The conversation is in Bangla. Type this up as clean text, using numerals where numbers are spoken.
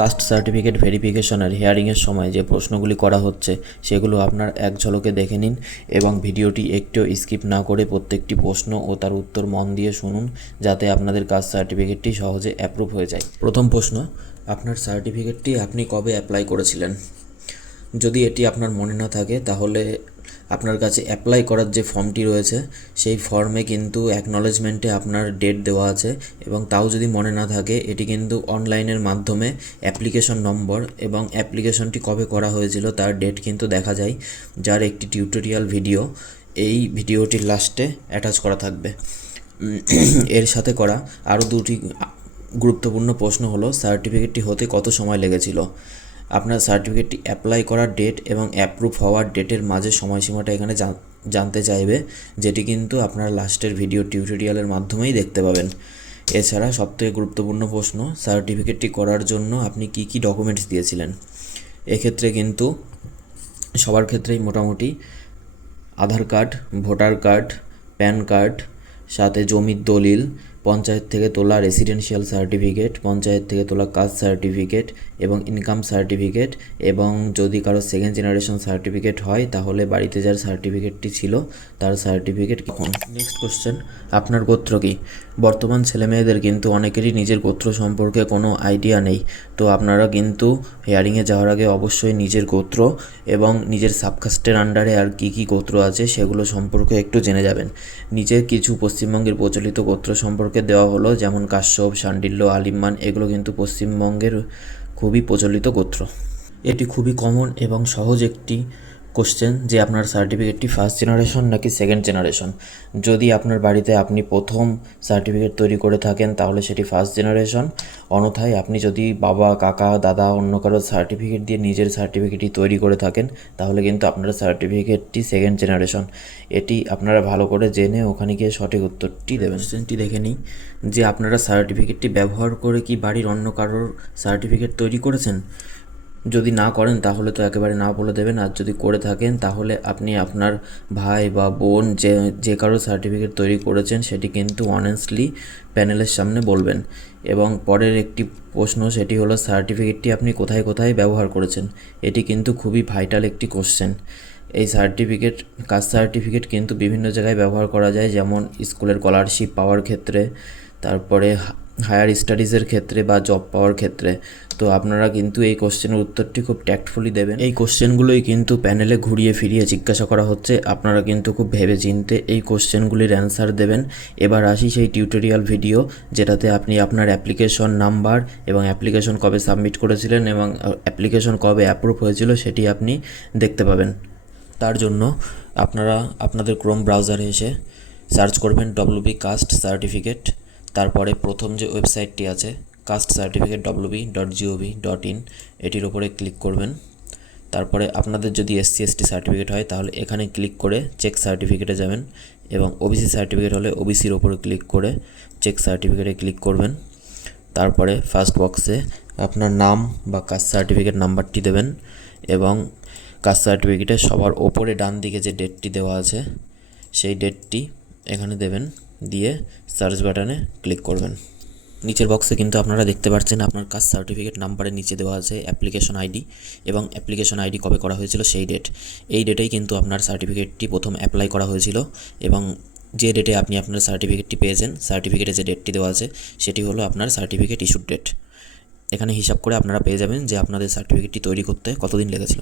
কাস্ট সার্টিফিকেট ভেরিফিকেশনের হিয়ারিংয়ের সময় যে প্রশ্নগুলি করা হচ্ছে সেগুলো আপনার এক ঝলকে দেখে নিন এবং ভিডিওটি একটু স্কিপ না করে প্রত্যেকটি প্রশ্ন ও তার উত্তর মন দিয়ে শুনুন, যাতে আপনাদের কাস্ট সার্টিফিকেটটি সহজে অ্যাপ্রুভ হয়ে যায়। প্রথম প্রশ্ন, আপনার সার্টিফিকেটটি আপনি কবে অ্যাপ্লাই করেছিলেন? যদি এটি আপনার মনে না থাকে তাহলে আপনার কাছে অ্যাপ্লাই করার যে ফর্মটি রয়েছে সেই ফর্মে কিন্তু অ্যাকনলেজমেন্টে আপনার ডেট দেওয়া আছে, এবং তাও যদি মনে না থাকে এটি কিন্তু অনলাইনের মাধ্যমে অ্যাপ্লিকেশন নম্বর এবং অ্যাপ্লিকেশনটি কবে করা হয়েছিল তার ডেট কিন্তু দেখা যায়, যার একটি টিউটোরিয়াল ভিডিও এই ভিডিওটির লাস্টে অ্যাটাচ করা থাকবে। এর সাথে করা আরও দুটি গুরুত্বপূর্ণ প্রশ্ন হলো, সার্টিফিকেটটি হতে কত সময় লেগেছিল? আপনার সার্টিফিকেটটি অ্যাপ্লাই করার ডেট এবং অ্যাপ্রুভ হওয়ার ডেটের মাঝে সময়সীমাটা এখানে জানতে চাইবে, যেটি কিন্তু আপনারা লাস্টের ভিডিও টিউটোরিয়ালের মাধ্যমেই দেখতে পাবেন। এছাড়া সবথেকে গুরুত্বপূর্ণ প্রশ্ন, সার্টিফিকেটটি করার জন্য আপনি কি কি ডকুমেন্টস দিয়েছিলেন? এক্ষেত্রে কিন্তু সবার ক্ষেত্রেই মোটামুটি Aadhaar card, voter card, PAN card, সাথে জমির দলিল, পঞ্চায়েত থেকে তোলা রেসিডেন্সিয়াল সার্টিফিকেট, পঞ্চায়েত থেকে তোলা কাস্ট সার্টিফিকেট এবং ইনকাম সার্টিফিকেট, এবং যদি কারো সেকেন্ড জেনারেশন সার্টিফিকেট হয় তাহলে বাড়িতে যার সার্টিফিকেটটি ছিল তার সার্টিফিকেট কখন। নেক্সট কোশ্চেন, আপনার গোত্র কী? বর্তমান ছেলেমেয়েদের কিন্তু অনেকেরই নিজের গোত্র সম্পর্কে কোনো আইডিয়া নেই, তো আপনারা কিন্তু হিয়ারিংয়ে যাওয়ার আগে অবশ্যই নিজের গোত্র এবং নিজের সাবকাস্টের আন্ডারে আর কী কী গোত্র আছে সেগুলো সম্পর্কে একটু জেনে যাবেন। নিজের কিছু পশ্চিমবঙ্গের প্রচলিত গোত্র সম্পর্কে দেওয়া হলো, যেমন কাশ্যপ, শাণ্ডিল্য, আলিম্মান, এগুলো কিন্তু পশ্চিমবঙ্গের খুবই প্রচলিত গোত্র। এটি খুবই কমন এবং সহজ একটি কোশ্চেন যে আপনার সার্টিফিকেটটি ফার্স্ট জেনারেশন নাকি সেকেন্ড জেনারেশন। যদি আপনার বাড়িতে আপনি প্রথম সার্টিফিকেট তৈরি করে থাকেন তাহলে সেটি ফার্স্ট জেনারেশন, অন্যথায় আপনি যদি বাবা, কাকা, দাদা অন্য কারো সার্টিফিকেট দিয়ে নিজের সার্টিফিকেটটি তৈরি করে থাকেন তাহলে কিন্তু আপনার সার্টিফিকেটটি সেকেন্ড জেনারেশন। এটি আপনারা ভালো করে জেনে ওখানে গিয়ে সঠিক উত্তরটি দেবেন। কোশ্চেনটি দেখে নিই যে আপনারা সার্টিফিকেটটি ব্যবহার করে কি বাড়ির অন্য কারোর সার্টিফিকেট তৈরি করেছেন? যদি না করেন তাহলে তো একেবারে না বলে দেবেন, আর যদি করে থাকেন তাহলে আপনি আপনার ভাই বা বোন যে কারো সার্টিফিকেট তৈরি করেছেন সেটি কিন্তু অনেস্টলি প্যানেলের সামনে বলবেন। এবং পরের একটি প্রশ্ন, সেটি হলো সার্টিফিকেটটি আপনি কোথায় কোথায় ব্যবহার করেছেন? এটি কিন্তু খুবই ভাইটাল একটি কোশ্চেন। এই সার্টিফিকেট, কাস্ট সার্টিফিকেট কিন্তু বিভিন্ন জায়গায় ব্যবহার করা যায়, যেমন স্কুলের স্কলারশিপ পাওয়ার ক্ষেত্রে, তারপরে হায়ার স্টাডিজের ক্ষেত্রে বা জব পাওয়ার ক্ষেত্রে। তো আপনারা কিন্তু এই কোশ্চেনের উত্তরটি খুব ট্যাক্টফুলি দেবেন। এই কোশ্চেনগুলোই কিন্তু প্যানেলে ঘুরিয়ে ফিরিয়ে জিজ্ঞাসা করা হচ্ছে, আপনারা কিন্তু খুব ভেবে চিনতে এই কোশ্চেনগুলির অ্যান্সার দেবেন। এবার আসি সেই টিউটোরিয়াল ভিডিও যেটাতে আপনি আপনার অ্যাপ্লিকেশন নাম্বার এবং অ্যাপ্লিকেশন কবে সাবমিট করেছিলেন এবং অ্যাপ্লিকেশন কবে অ্যাপ্রুভ হয়েছিল সেটি আপনি দেখতে পাবেন। তার জন্য আপনারা আপনাদের ক্রোম ব্রাউজারে এসে সার্চ করবেন WP কাস্ট সার্টিফিকেট, তারপরে প্রথম যে ওয়েবসাইটটি আছে castcertificate.wp.gov.in, এটির ওপরে ক্লিক করবেন। তারপরে আপনাদের যদি SC/ST সার্টিফিকেট হয় তাহলে এখানে ক্লিক করে চেক সার্টিফিকেটে যাবেন, এবং OBC সার্টিফিকেট হলে OBCর ওপরে ক্লিক করে চেক সার্টিফিকেটে ক্লিক করবেন। তারপরে ফার্স্ট বক্সে আপনার নাম বা কাস্ট সার্টিফিকেট নাম্বারটি দেবেন, এবং কাস্ট সার্টিফিকেটের সবার ওপরে ডান দিকে যে ডেটটি দেওয়া আছে সেই ডেটটি এখানে দেবেন, দিয়ে সার্চ বাটনে ক্লিক করবেন। নিচের বক্সে কিন্তু আপনারা দেখতে পাচ্ছেন আপনার কাস্ট সার্টিফিকেট নাম্বারের নিচে দেওয়া আছে অ্যাপ্লিকেশন আইডি, এবং অ্যাপ্লিকেশন আইডি কবে করা হয়েছিল সেই ডেট। এই ডেটেই কিন্তু আপনার সার্টিফিকেটটি প্রথম অ্যাপ্লাই করা হয়েছিল, এবং যে ডেটে আপনি আপনার সার্টিফিকেটটি পেয়েছেন, সার্টিফিকেটে যে ডেটটি দেওয়া আছে সেটি হলো আপনার সার্টিফিকেট ইস্যুড ডেট। এখানে হিসাব করে আপনারা পেয়ে যাবেন যে আপনাদের সার্টিফিকেটটি তৈরি করতে কতদিন লেগেছিল।